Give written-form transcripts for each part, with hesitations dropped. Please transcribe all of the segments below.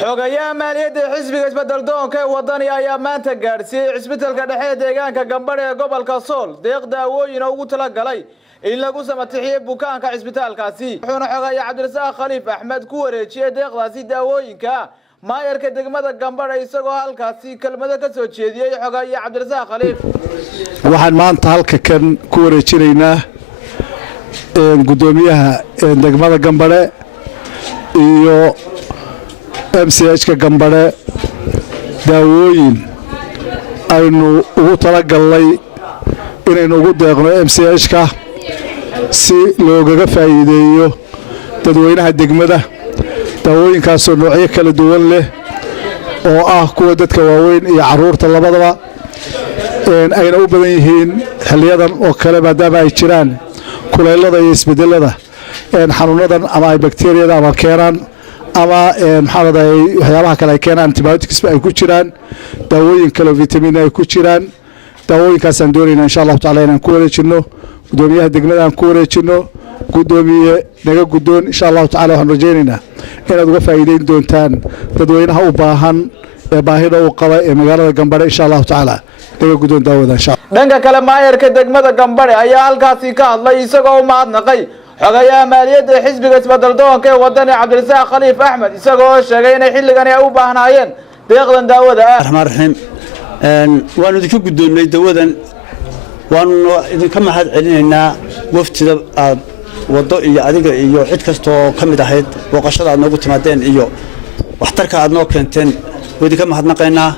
xogayaa maaliyadda xisbiga isbedel doonka wadani ayaa maanta gaarsiiyay isbitaalka dhexe deegaanka Gambadhe ee gobolka Sool deeq daawooyin ugu tala galay in lagu samatixiyay bukaanka isbitaalkaasi wuxuuna xogayaa Cabdirasaaq Khaliif Axmed ku wareejiyay deeqdaasi daawooyinka maayarka degmada Gambadhe isagoo halkaasi kelmado ka soo jeediyay xogayaa Cabdirasaaq Khaliif waxaan maanta halka kan ku wareejinaynaa gudoomiyaha degmada Gambadhe iyo MCH-ka Gambadhe daawooyin aynu ugu tala galnay inaynu ugu deeqno MCH-ka si loogaga faa'iideeyo dadweynaha degmada daawooyinkaas oo noocyo kala duwan leh oo ah kuwa dadka waaweyn iyo caruurta labadaba ayna u badan yihiin xiliyadan oo kale maadaama ay jiraan kuleelada iyo isbedelada xanuunadan ama ay bakteeriyada ama keenaan ama maxaadahay waxyaabaha kale ay keenaan antibiotics ay ku jiraan daawooyin kale vitamin ay ku jiraan daawooyinkaas aan doonaynaa insha Allah taala inaan ku wareejino gudoomiyaha degmada aan ku wareejino gudoomiye naga gudoon insha Allah taala waxaan rajaynaynaa inaad uga faa'iideyn doontaan dadweynaha u baahan ee baahida u qaba ee magaalada Gambadhe insha Allah taala naga gudoon daawada insha Allah dhanka kale maayarka degmada Gambadhe ayaa halkaasi ka hadlay isagoo u mahadnaqay xogayaa maaliyadda xisbiga isbedel doonka wadani Cabdirasaaq Khaliif Axmed isagoo sheegay in xilligan ay u baahnaayeen deeqdan daawada Rahmaan Rahiim waanu idinka gudoonnay daawadan waanu idinka mahad celinaynaa waftida aad wado iyo adiga iyo cid kasto kamid ahayd booqashada aad noogu timaadeen iyo waxtarka aad noo keenteen idinka mahadnaqaynaa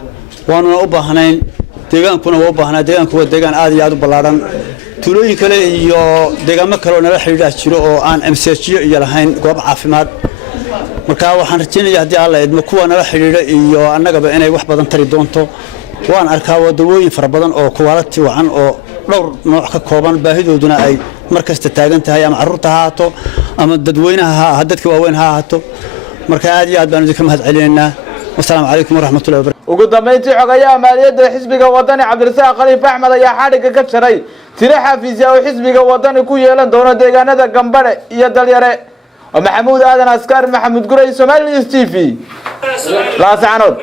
waanu u baahnayn deegaankuna waa u baahnaa deegaanku waa deegaan aad iyo aad u ballaaran tuulooyin kale iyo deegaamo kale oo nala xiriir jiro oo aan MCH iyo lahayn goob caafimaad marka waxaan rajaynayaa hadii alla idmo kuwa nala xiriir iyo annagaba inay wax badan tari doonto waan arkaa wadooyin fara badan oo quality wacan oo dhowr nooc ka kooban baahidooduna ay markasta taagan tahay ama caruurta haato ama dadweynaha dadka waaweyn haato marka aad iyo aad baan idinka mahad celinaynaa والسلام عليكم ورحمة الله وبركاته. ugu dambeyntii xogayaa maaliyadda xisbiga wadani Cabdirasaaq Khaliif Axmed ayaa xadhiga ka jaray tiro xafiisyo oo xisbiga wadani ku yeelan doono deegaanada Gambadhe iyo Dalyare Maxamuud Aadan Askar Maxamuud Guray Somali TV Laasanood